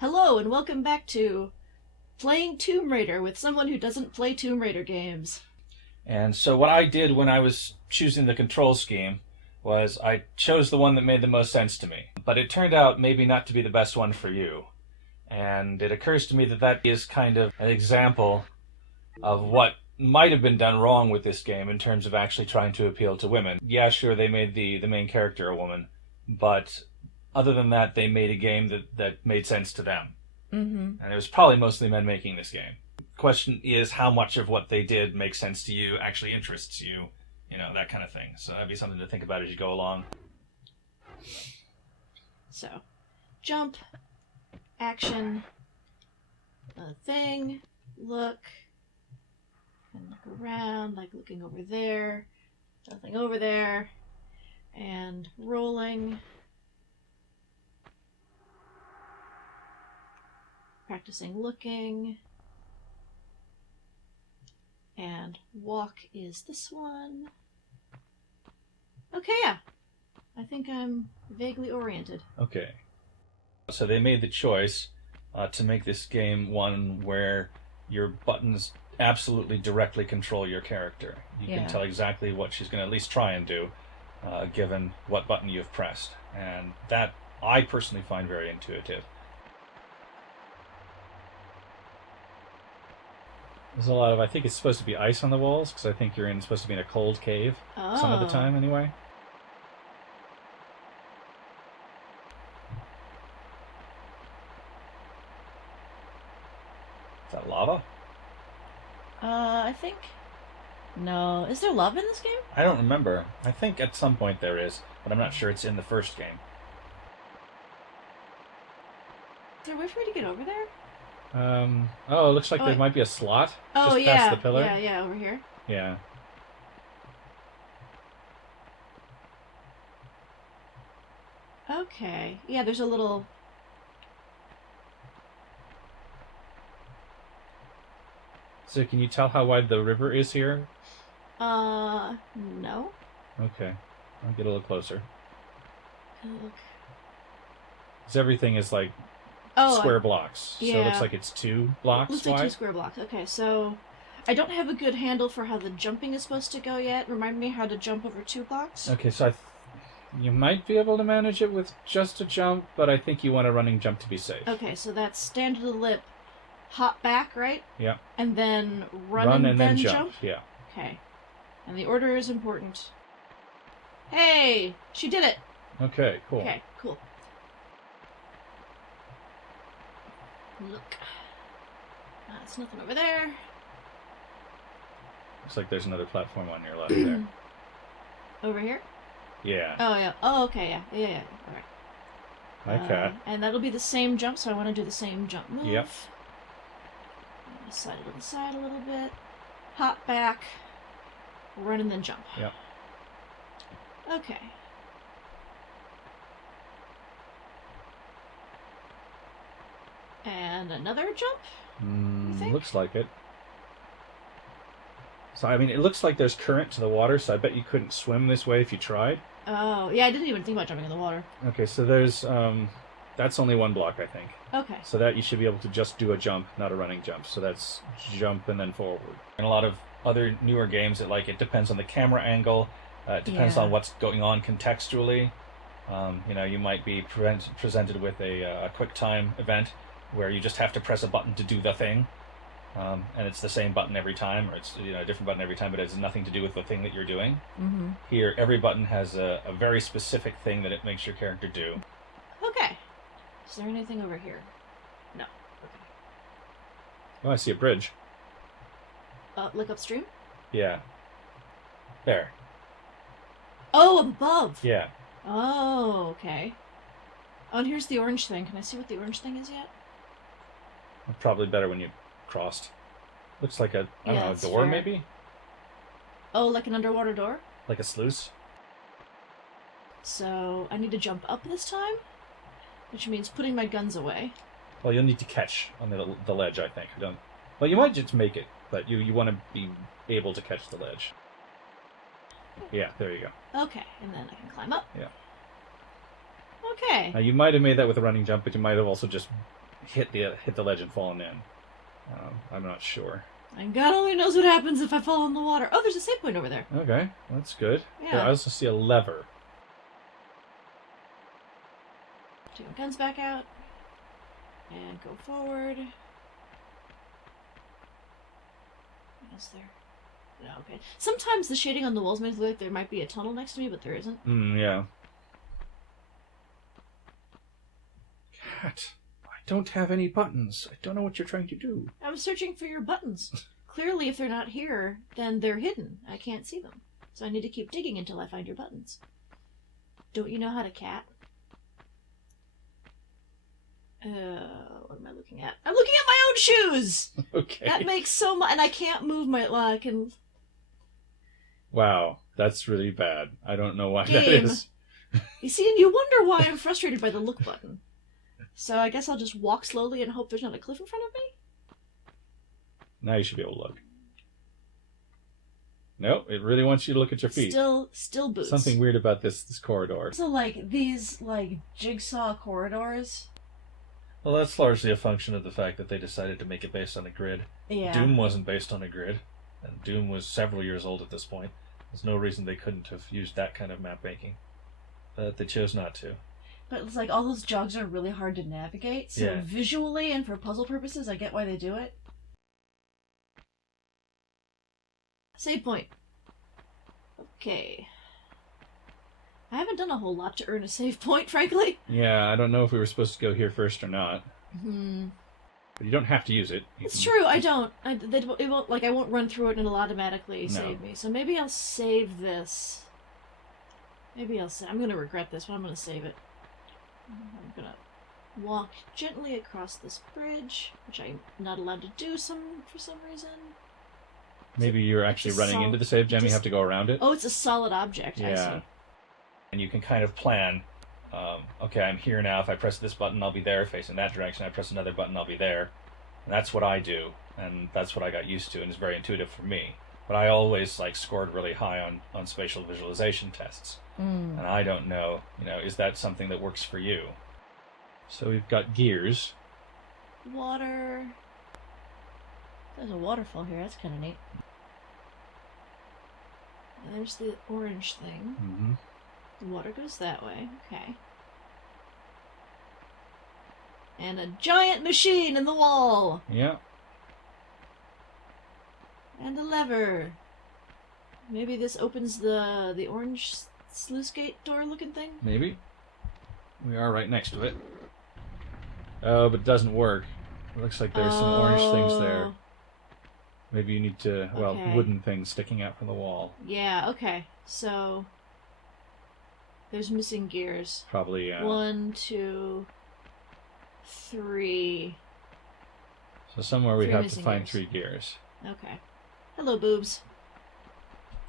Hello and welcome back to Playing Tomb Raider with someone who doesn't play Tomb Raider games. And so what I did when I was choosing the control scheme was I chose the one that made the most sense to me. But it turned out maybe not to be the best one for you. And it occurs to me that that is kind of an example of what might have been done wrong with this game in terms of actually trying to appeal to women. Yeah, sure, they made the main character a woman, but other than that, they made a game that made sense to them. Mm-hmm. And it was probably mostly men making this game. The question is how much of what they did makes sense to you, actually interests you, that kind of thing. So that'd be something to think about as you go along. So, jump, action, thing, look, and look around, like looking over there, nothing over there, and rolling. Practicing looking. And walk is this one. Okay, yeah. I think I'm vaguely oriented. Okay. So they made the choice to make this game one where your buttons absolutely directly control your character. You can tell exactly what she's going to at least try and do, given what button you've pressed. And that I personally find very intuitive. There's a lot of, I think it's supposed to be ice on the walls, because I think you're supposed to be in a cold cave some of the time, anyway. Is that lava? I think... No. Is there lava in this game? I don't remember. I think at some point there is, but I'm not sure it's in the first game. Is there a way for me to get over there? It looks like there might be a slot just past the pillar. Yeah, over here. Yeah. Okay. Yeah, there's a little... So can you tell how wide the river is here? No. Okay. I'll get a little closer. Look. Because everything is like square blocks. Yeah. So it looks like it's 2 blocks looks wide. like 2 square blocks. Okay, so I don't have a good handle for how the jumping is supposed to go yet. Remind me how to jump over 2 blocks. Okay, so you might be able to manage it with just a jump, but I think you want a running jump to be safe. Okay, so that's stand to the lip, hop back, right? Yeah. And then run and then jump? Yeah. Okay. And the order is important. Hey! She did it! Okay, cool. Okay, cool. Look. There's nothing over there. Looks like there's another platform on your left there. Over here? Yeah. Oh, yeah. Oh, okay, yeah. Yeah. Alright. Okay. And that'll be the same jump, so I want to do the same jump move. Yep. Slide it to the side a little bit. Hop back. Run and then jump. Yep. Okay. And another jump? Looks like it. So, I mean, it looks like there's current to the water, so I bet you couldn't swim this way if you tried. Oh, yeah, I didn't even think about jumping in the water. Okay, so there's, that's only 1 block, I think. Okay. So that you should be able to just do a jump, not a running jump. So that's jump and then forward. And a lot of other newer games, it depends on the camera angle. It depends on what's going on contextually. You might be presented with a quick time event where you just have to press a button to do the thing. And it's the same button every time, or it's a different button every time, but it has nothing to do with the thing that you're doing. Mm-hmm. Here, every button has a very specific thing that it makes your character do. Okay. Is there anything over here? No. Okay. Oh, I see a bridge. Look upstream? Yeah. There. Oh, above! Yeah. Oh, okay. Oh, and here's the orange thing. Can I see what the orange thing is yet? Probably better when you crossed. Looks like a door, maybe? Oh, like an underwater door? Like a sluice? So, I need to jump up this time? Which means putting my guns away. Well, you'll need to catch on the ledge, I think. Well, you might just make it, but you want to be able to catch the ledge. Yeah, there you go. Okay, and then I can climb up. Yeah. Okay. Now, you might have made that with a running jump, but you might have also just hit the ledge and fallen in. I'm not sure. And God only knows what happens if I fall in the water. Oh, there's a save point over there. Okay, that's good. Yeah. I also see a lever. Take my guns back out. And go forward. What else there? No, okay. Sometimes the shading on the walls makes it look like there might be a tunnel next to me, but there isn't. Yeah. Cat, I don't have any buttons. I don't know what you're trying to do. I was searching for your buttons. Clearly, if they're not here, then they're hidden. I can't see them. So I need to keep digging until I find your buttons. Don't you know how to cat? What am I looking at? I'm looking at my own shoes! Okay. That makes so much... And I can't move my... Well, I can... Wow, that's really bad. I don't know why that Game. is. You see, and you wonder why I'm frustrated by the look button. So I guess I'll just walk slowly and hope there's not a cliff in front of me? Now you should be able to look. No, it really wants you to look at your feet. Still boots. Something weird about this corridor. So, these, jigsaw corridors... Well, that's largely a function of the fact that they decided to make it based on a grid. Yeah. Doom wasn't based on a grid, and Doom was several years old at this point. There's no reason they couldn't have used that kind of map making. But they chose not to. But it's like all those jogs are really hard to navigate, so Yeah. visually and for puzzle purposes, I get why they do it. Save point. Okay. I haven't done a whole lot to earn a save point, frankly. Yeah, I don't know if we were supposed to go here first or not. Hmm. But you don't have to use it. It's true, I don't. It won't, I won't run through it and it'll automatically save me. So maybe I'll save this. Maybe I'm gonna regret this, but I'm gonna save it. I'm gonna walk gently across this bridge, which I'm not allowed to do for some reason. Maybe you're actually running into the save gem, you have to go around it. Oh, it's a solid object, I see. And you can kind of plan, okay, I'm here now, if I press this button, I'll be there, facing that direction, I press another button, I'll be there. And that's what I do, and that's what I got used to, and it's very intuitive for me. But I always, scored really high on spatial visualization tests. And I don't know, is that something that works for you? So we've got gears. Water. There's a waterfall here, that's kind of neat. And there's the orange thing. Mm-hmm. The water goes that way, okay. And a giant machine in the wall! Yeah. And a lever. Maybe this opens the orange sluice gate door looking thing? Maybe. We are right next to it. Oh, but it doesn't work. It looks like there's some orange things there. Maybe you need to, wooden things sticking out from the wall. Yeah, okay. So, there's missing gears. Probably, yeah. 1, 2, 3. So somewhere we have to missing find gears. 3 gears. Okay. Hello, boobs.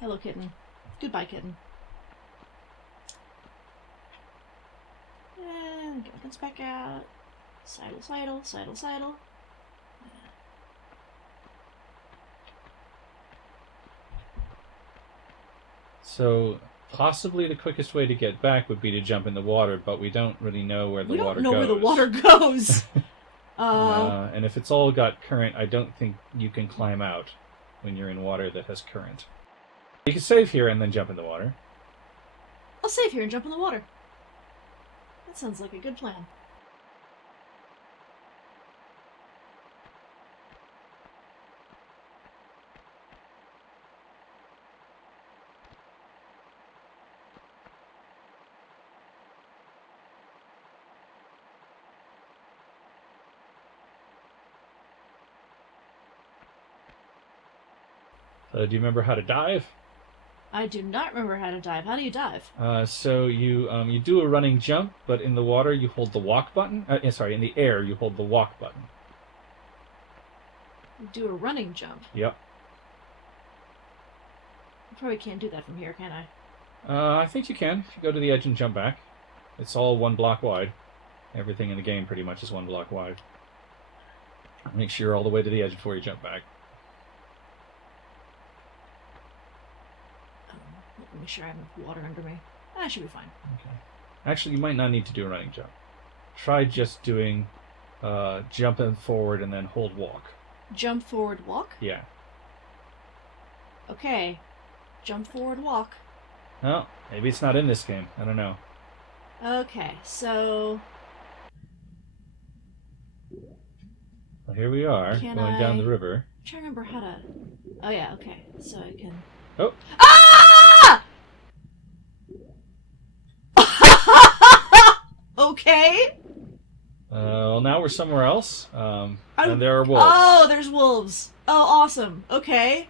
Hello, kitten. Goodbye, kitten. And get my guns back out. Sidle, sidle, sidle, sidle. So, possibly the quickest way to get back would be to jump in the water, but we don't really know where the water goes. We don't know where the water goes! And if it's all got current, I don't think you can climb out when you're in water that has current. You can save here and then jump in the water. I'll save here and jump in the water. That sounds like a good plan. Do you remember how to dive? I do not remember how to dive. How do you dive? So you do a running jump, but in the water you hold the walk button. In the air you hold the walk button. You do a running jump. Yep. I probably can't do that from here, can I? I think you can if you go to the edge and jump back. It's all 1 block wide. Everything in the game pretty much is 1 block wide. Make sure you're all the way to the edge before you jump back. Make sure I have enough water under me. I should be fine. Okay. Actually, you might not need to do a running jump. Try just doing jump in forward and then hold walk. Jump forward, walk? Yeah. Okay. Jump forward, walk. Oh, maybe it's not in this game. I don't know. Okay, so... Well, here we are, going down the river. I'm trying to remember how to... Oh yeah, okay. So I can... Oh! Ah! Okay. Well, now we're somewhere else. And there are wolves. Oh, there's wolves. Oh, awesome. Okay.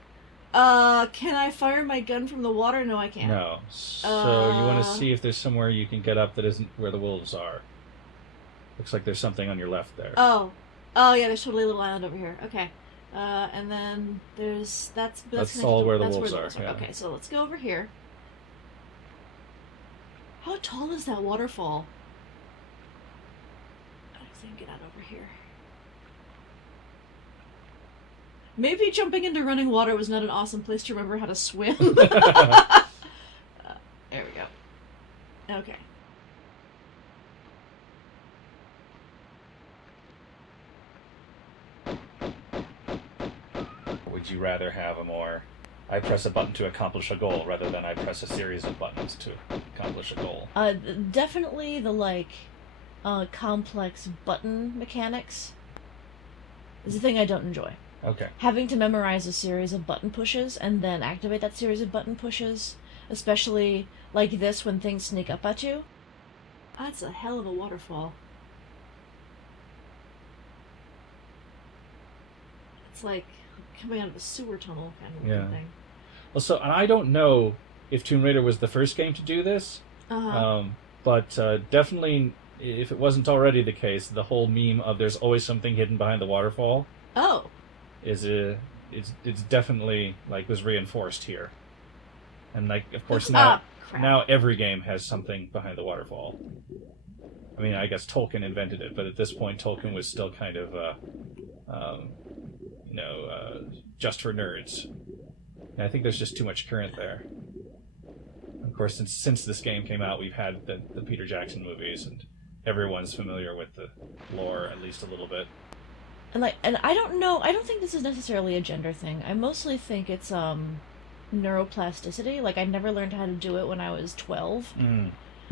Can I fire my gun from the water? No, I can't. No. So you want to see if there's somewhere you can get up that isn't where the wolves are. Looks like there's something on your left there. Oh. Oh, yeah, there's totally a little island over here. Okay. And then there's... That's all where the wolves are. Yeah. Okay, so let's go over here. How tall is that waterfall? I think get out over here. Maybe jumping into running water was not an awesome place to remember how to swim. There we go. Okay. Would you rather have a more... I press a button to accomplish a goal rather than I press a series of buttons to accomplish a goal? Definitely the, complex button mechanics is the thing I don't enjoy. Okay. Having to memorize a series of button pushes and then activate that series of button pushes, especially like this when things sneak up at you. That's a hell of a waterfall. It's like coming out of a sewer tunnel kind of thing. Well, so, and I don't know if Tomb Raider was the first game to do this, but definitely, if it wasn't already the case, the whole meme of there's always something hidden behind the waterfall. Oh. It's definitely was reinforced here, and of course now every game has something behind the waterfall. I mean, I guess Tolkien invented it, but at this point Tolkien was still kind of just for nerds. And I think there's just too much current there. Of course, since this game came out, we've had the Peter Jackson movies, and everyone's familiar with the lore at least a little bit. And I don't know, I don't think this is necessarily a gender thing. I mostly think it's neuroplasticity. I never learned how to do it when I was 12.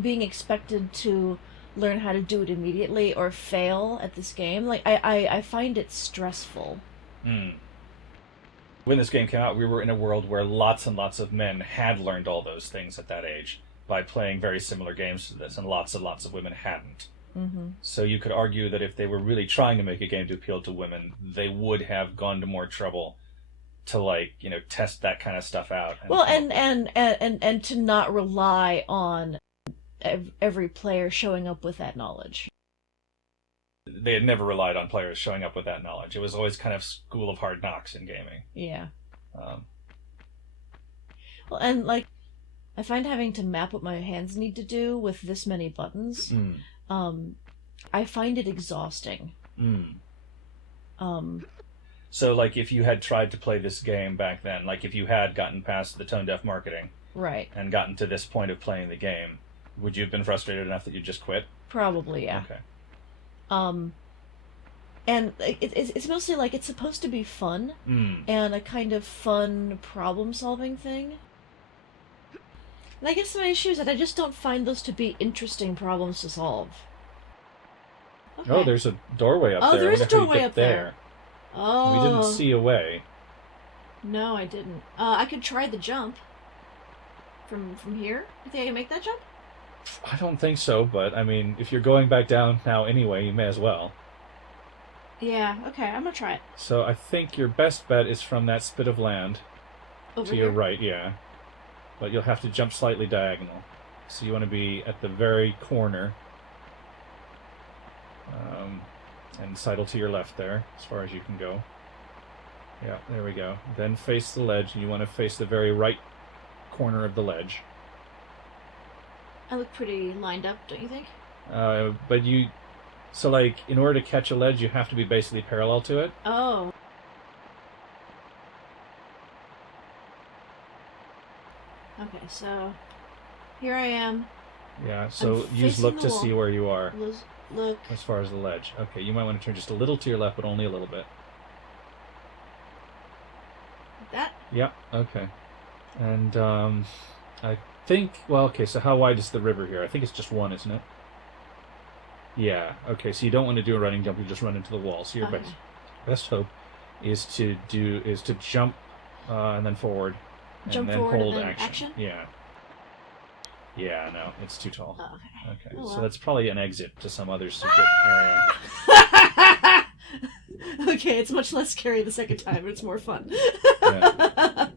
Being expected to learn how to do it immediately or fail at this game, I find it stressful. When this game came out, we were in a world where lots and lots of men had learned all those things at that age by playing very similar games to this, and lots of women hadn't. So you could argue that if they were really trying to make a game to appeal to women, they would have gone to more trouble to test that kind of stuff out. And to not rely on every player showing up with that knowledge. They had never relied on players showing up with that knowledge. It was always kind of school of hard knocks in gaming. Yeah. Well, and I find having to map what my hands need to do with this many buttons. I find it exhausting. So, if you had tried to play this game back then, if you had gotten past the tone-deaf marketing, right, and gotten to this point of playing the game, would you have been frustrated enough that you just quit? Probably, yeah. Okay. And it's mostly it's supposed to be fun, and a kind of fun problem-solving thing. And I guess my issue is that I just don't find those to be interesting problems to solve. Okay. Oh, there's a doorway up there. Oh, there is a doorway up there. Oh. We didn't see a way. No, I didn't. I could try the jump. From here? You think I can make that jump? I don't think so, but, I mean, if you're going back down now anyway, you may as well. Yeah, okay, I'm gonna try it. So I think your best bet is from that spit of land. Over to here? Your right, yeah. But you'll have to jump slightly diagonal. So you want to be at the very corner. And sidle to your left there, as far as you can go. Yeah, there we go. Then face the ledge, and you want to face the very right corner of the ledge. I look pretty lined up, don't you think? But you... So, in order to catch a ledge, you have to be basically parallel to it. Oh. Okay, so... Here I am. Yeah, so use look to see where you are. look. As far as the ledge. Okay, you might want to turn just a little to your left, but only a little bit. Like that? Yeah, okay. And, I think... Well, okay, so how wide is the river here? I think it's just one, isn't it? Yeah, okay, so you don't want to do a running jump, you just run into the wall. So your best hope is to jump and then forward. Jump and then forward hold and then action? Yeah. Yeah, no, it's too tall. Oh, okay. Okay, Oh, well. so that's probably an exit to some other secret area. Okay, it's much less scary the second time, but it's more fun. Yeah.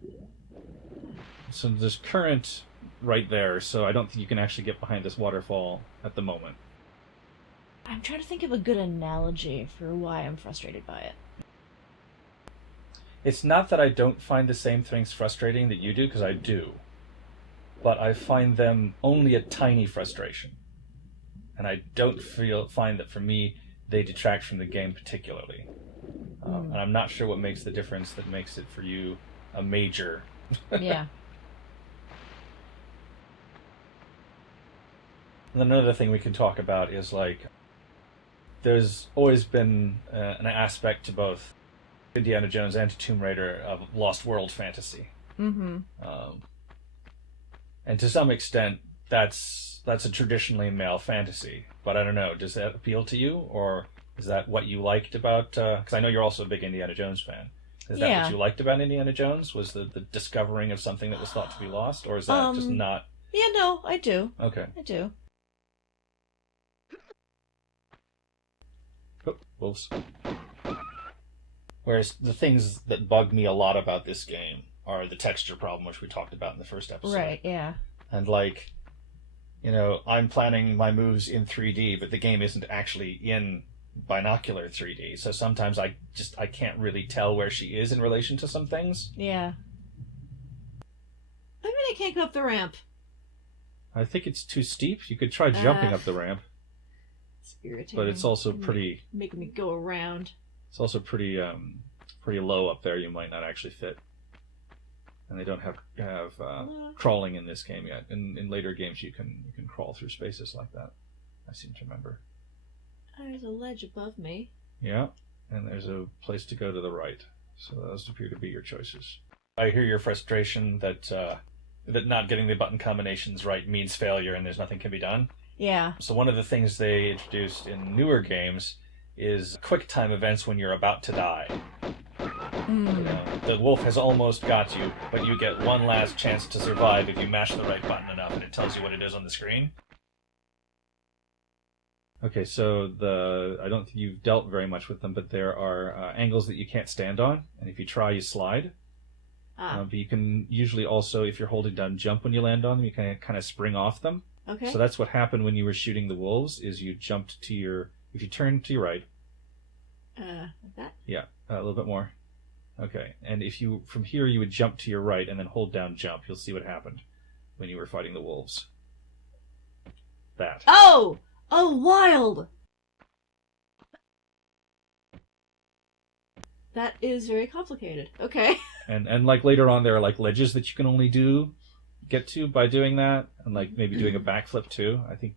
So there's current right there, so I don't think you can actually get behind this waterfall at the moment. I'm trying to think of a good analogy for why I'm frustrated by it. It's not that I don't find the same things frustrating that you do, because I do. But I find them only a tiny frustration. And I don't find that for me, they detract from the game particularly. And I'm not sure what makes the difference that makes it for you a major. Yeah. And then another thing we can talk about is, like, there's always been an aspect to both Indiana Jones and to Tomb Raider of Lost World fantasy. Mm-hmm. And to some extent, that's a traditionally male fantasy. But I don't know, does that appeal to you? Or is that what you liked about... Because I know you're also a big Indiana Jones fan. Is that what you liked about Indiana Jones? Was the discovering of something that was thought to be lost? Or is that just not... Yeah, no, I do. Okay. I do. Oh, wolves. Whereas the things that bug me a lot about this game are the texture problem, which we talked about in the first episode. Right, yeah. And, like, you know, I'm planning my moves in 3D, but the game isn't actually in binocular 3D. So sometimes I can't really tell where she is in relation to some things. Yeah. I mean, I can't go up the ramp. I think it's too steep. You could try jumping up the ramp. It's irritating. But it's also pretty... Making me go around. It's also pretty low up there. You might not actually fit. And they don't have crawling in this game yet. In later games, you can crawl through spaces like that. I seem to remember. There's a ledge above me. Yeah, and there's a place to go to the right. So those appear to be your choices. I hear your frustration that not getting the button combinations right means failure and there's nothing can be done. Yeah. So one of the things they introduced in newer games is quick time events when you're about to die. You know, the wolf has almost got you, but you get one last chance to survive if you mash the right button enough, and it tells you what it is on the screen. Okay, so I don't think you've dealt very much with them, but there are angles that you can't stand on, and if you try, you slide. But you can usually also, if you're holding down jump when you land on them, you can kind of spring off them. Okay. So that's what happened when you were shooting the wolves, is you jumped to if you turn to your right. Like that? Yeah, a little bit more. Okay, and if you, from here, you would jump to your right and then hold down jump. You'll see what happened when you were fighting the wolves. That. Oh! Oh, wild! That is very complicated. Okay. And like later on, there are like ledges that you can only get to by doing that, and like maybe doing a backflip too. I think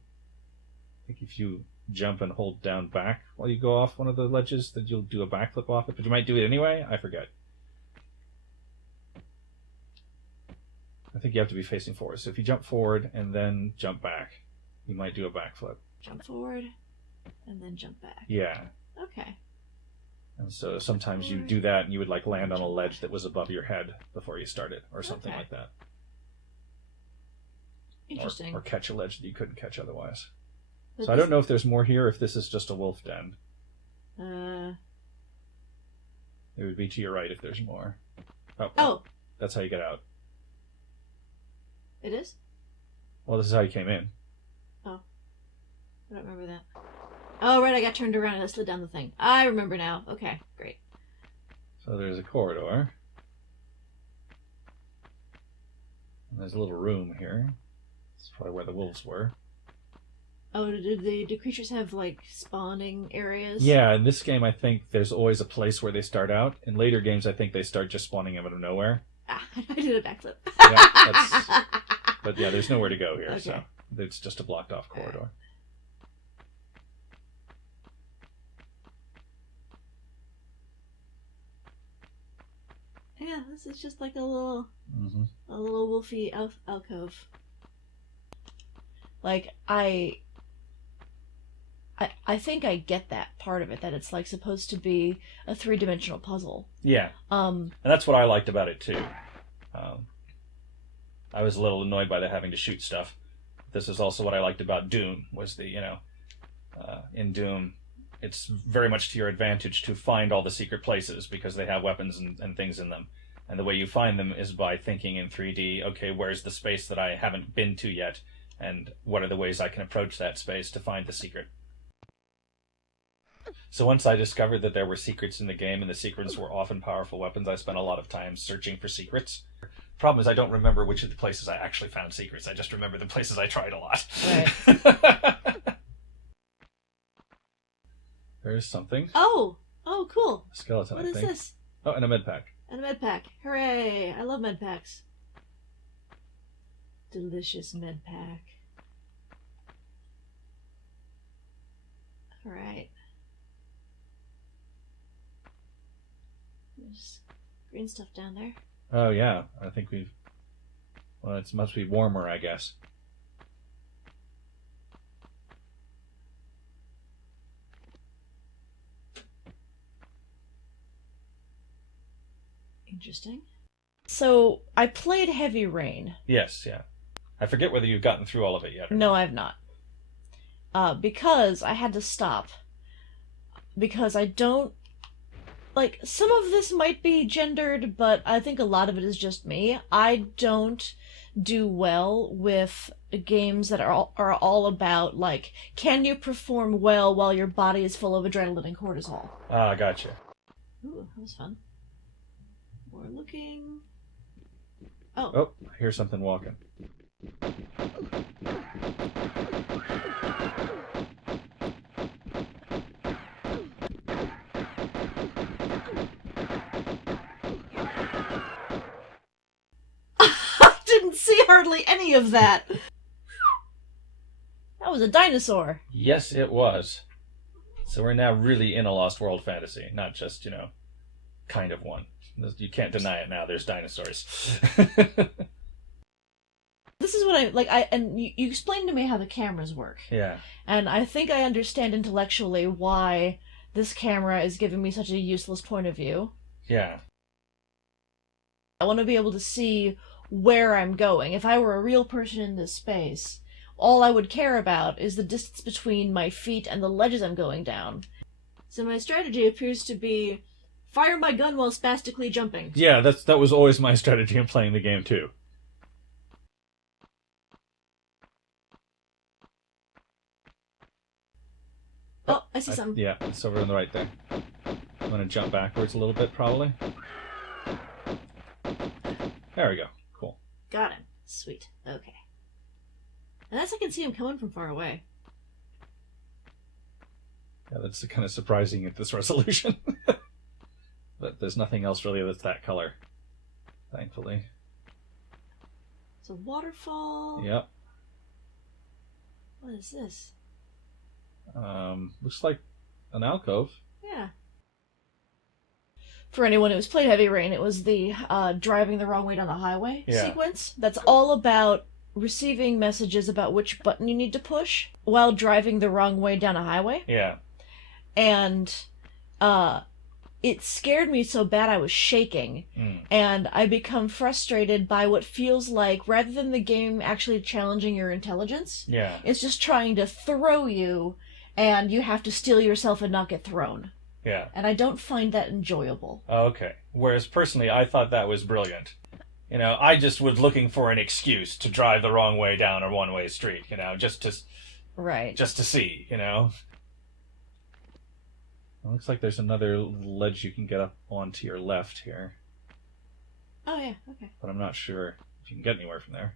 if you jump and hold down back while you go off one of the ledges, then you'll do a backflip off it, but you might do it anyway. I forget. I think you have to be facing forward. So if you jump forward and then jump back, you might do a backflip. Jump forward and then jump back. Yeah. Okay. And so sometimes you do that and you would like land on a ledge that was above your head before you started, or something like that. Interesting. Or catch a ledge that you couldn't catch otherwise. So I don't know if there's more here, if this is just a wolf den. It would be to your right if there's more. Oh. That's how you get out. It is? Well, this is how you came in. Oh. I don't remember that. Oh, right, I got turned around and I slid down the thing. I remember now. Okay, great. So there's a corridor. And there's a little room here. That's probably where the wolves were. Oh, do creatures have, like, spawning areas? Yeah, in this game, I think there's always a place where they start out. In later games, I think they start just spawning out of nowhere. I did a backflip. Yeah, but yeah, there's nowhere to go here, so it's just a blocked-off corridor. Yeah, this is just like a little wolfy alcove. Like, I think I get that part of it, that it's like supposed to be a 3-dimensional puzzle. Yeah. And that's what I liked about it too. I was a little annoyed by the having to shoot stuff. This is also what I liked about Doom, was the, in Doom, it's very much to your advantage to find all the secret places because they have weapons and things in them. And the way you find them is by thinking in 3D, okay, where's the space that I haven't been to yet? And what are the ways I can approach that space to find the secret? So once I discovered that there were secrets in the game, and the secrets were often powerful weapons, I spent a lot of time searching for secrets. Problem is, I don't remember which of the places I actually found secrets. I just remember the places I tried a lot. Right. There's something. Oh, cool. A skeleton, What I is think. this? Oh, and a med pack. And a med pack. Hooray! I love med packs. Delicious med pack. Alright. There's green stuff down there. Oh, yeah. I think we've... Well, it must be warmer, I guess. Interesting. So, I played Heavy Rain. Yes, yeah. I forget whether you've gotten through all of it yet. No, I've not. Because I had to stop. Because I don't... Like, some of this might be gendered, but I think a lot of it is just me. I don't do well with games that are all about, like, can you perform well while your body is full of adrenaline and cortisol? Ah, gotcha. Ooh, that was fun. We're looking... Oh. Oh, I hear something walking. Didn't see hardly any of that. That was a dinosaur. Yes, it was. So we're now really in a Lost World fantasy, not just, kind of one. You can't deny it now. There's dinosaurs. This is what I like. And you explained to me how the cameras work. Yeah. And I think I understand intellectually why this camera is giving me such a useless point of view. Yeah. I want to be able to see where I'm going. If I were a real person in this space, all I would care about is the distance between my feet and the ledges I'm going down. So my strategy appears to be fire my gun while spastically jumping. Yeah, that was always my strategy in playing the game too. Oh, I see something. Yeah, it's over on the right there. I'm going to jump backwards a little bit, probably. There we go. Cool. Got him. Sweet. Okay. Unless I can see him coming from far away. Yeah, that's kind of surprising at this resolution. But there's nothing else really that's that color, thankfully. It's a waterfall. Yep. What is this? Looks like an alcove. Yeah. For anyone who's played Heavy Rain, it was the driving the wrong way down the highway sequence. That's all about receiving messages about which button you need to push while driving the wrong way down a highway. Yeah. And it scared me so bad I was shaking. And I become frustrated by what feels like, rather than the game actually challenging your intelligence, it's just trying to throw you, and you have to steel yourself and not get thrown. Yeah. And I don't find that enjoyable. Okay. Whereas personally, I thought that was brilliant. I just was looking for an excuse to drive the wrong way down a one-way street, just to see, It looks like there's another ledge you can get up onto your left here. Oh, yeah, okay. But I'm not sure if you can get anywhere from there.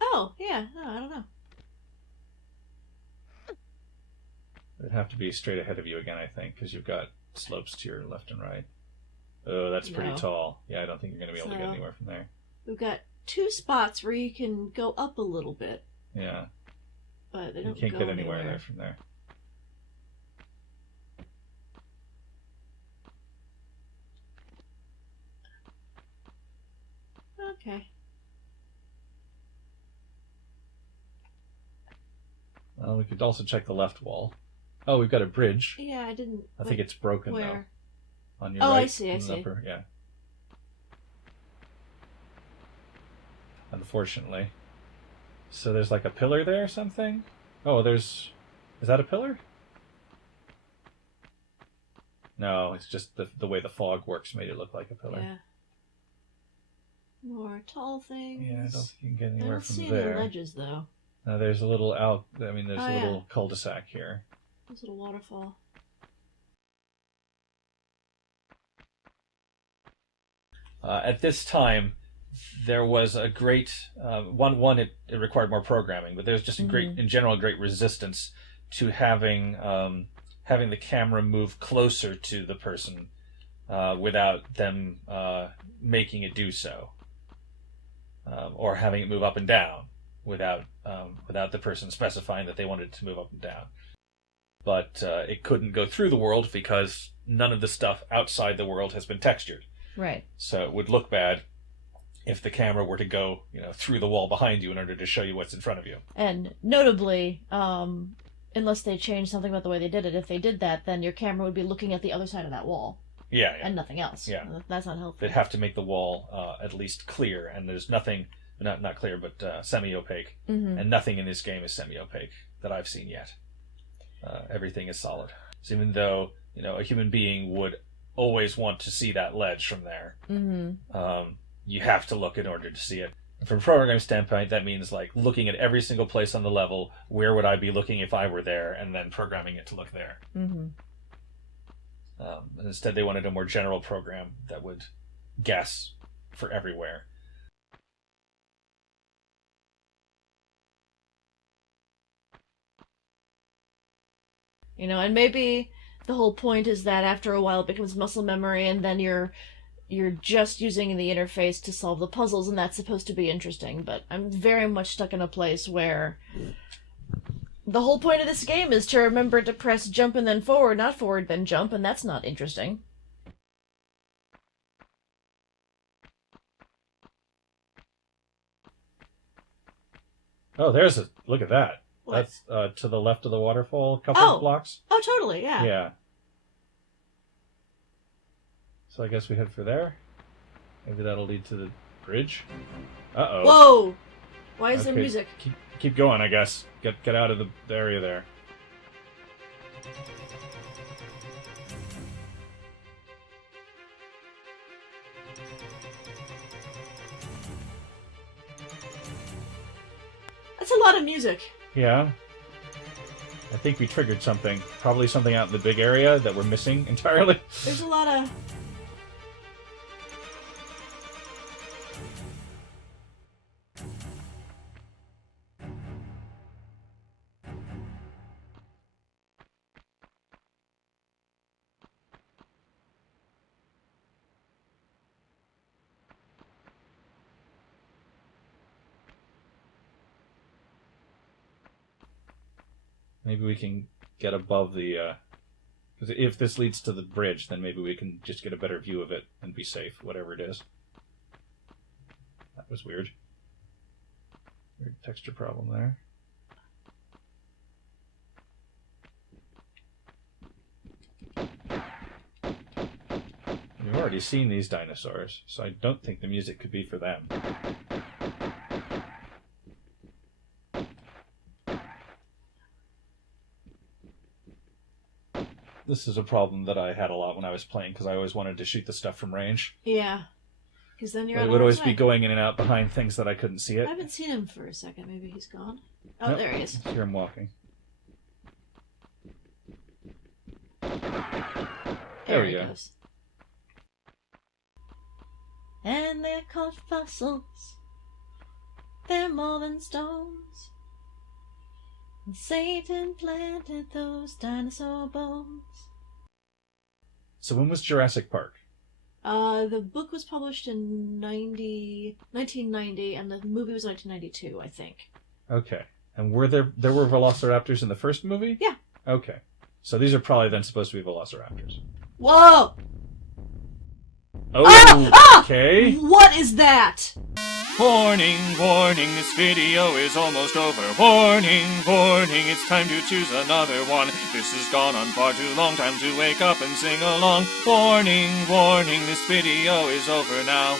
Oh, yeah, no, I don't know. It'd have to be straight ahead of you again, I think, because you've got slopes to your left and right. Oh, that's pretty tall. Yeah, I don't think you're going to be able to get anywhere from there. We've got 2 spots where you can go up a little bit. Yeah. But they don't You can't get anywhere there from there. Okay. Well, we could also check the left wall. Oh, we've got a bridge. Yeah, I didn't... I think it's broken, where? though. On your right. right. I see. Upper, yeah. Unfortunately. So there's like a pillar there or something? Oh, there's... Is that a pillar? No, it's just the way the fog works made it look like a pillar. Yeah. More tall things. Yeah, I don't think you can get anywhere from there. I don't see any ledges, though. No, there's a little there's a little cul-de-sac here. There's a little waterfall. At this time, there was a great it required more programming, but there's just a great resistance to having the camera move closer to the person without them making it do so, or having it move up and down without the person specifying that they wanted it to move up and down. But it couldn't go through the world because none of the stuff outside the world has been textured. Right. So it would look bad if the camera were to go, through the wall behind you in order to show you what's in front of you. And notably, unless they changed something about the way they did it, if they did that, then your camera would be looking at the other side of that wall. Yeah. And nothing else. Yeah. That's not helpful. They'd have to make the wall at least clear, and there's nothing, not clear, but semi-opaque. Mm-hmm. And nothing in this game is semi-opaque that I've seen yet. Everything is solid. So even though, a human being would always want to see that ledge from there, you have to look in order to see it. From a programming standpoint, that means like looking at every single place on the level, where would I be looking if I were there, and then programming it to look there. Mm-hmm. And instead they wanted a more general program that would guess for everywhere. And maybe the whole point is that after a while it becomes muscle memory, and then you're just using the interface to solve the puzzles, and that's supposed to be interesting. But I'm very much stuck in a place where the whole point of this game is to remember to press jump and then forward, not forward then jump, and that's not interesting. Oh, look at that. What? That's to the left of the waterfall, a couple of blocks. Oh, totally, yeah. Yeah. So I guess we head for there. Maybe that'll lead to the bridge. Uh-oh. Whoa! Why is there music? Keep going, I guess. Get out of the area there. That's a lot of music. Yeah. I think we triggered something. Probably something out in the big area that we're missing entirely. There's a lot of... Maybe we can get above the... Because if this leads to the bridge, then maybe we can just get a better view of it and be safe, whatever it is. That was weird. Weird texture problem there. We've already seen these dinosaurs, so I don't think the music could be for them. This is a problem that I had a lot when I was playing, because I always wanted to shoot the stuff from range. Yeah. Because then you're... It would always be going in and out behind things that I couldn't see it. I haven't seen him for a second. Maybe he's gone. Oh, nope. There he is. I hear him walking. There we go. Goes. And they're called fossils. They're more than stones. And Satan planted those dinosaur bones. So when was Jurassic Park? The book was published in 1990, and the movie was 1992, I think. Okay. And there were velociraptors in the first movie? Yeah. Okay. So these are probably then supposed to be velociraptors. Whoa! Oh, okay. What is that? Warning, warning, this video is almost over. Warning, warning, it's time to choose another one. This has gone on far too long, time to wake up and sing along. Warning, warning, this video is over now.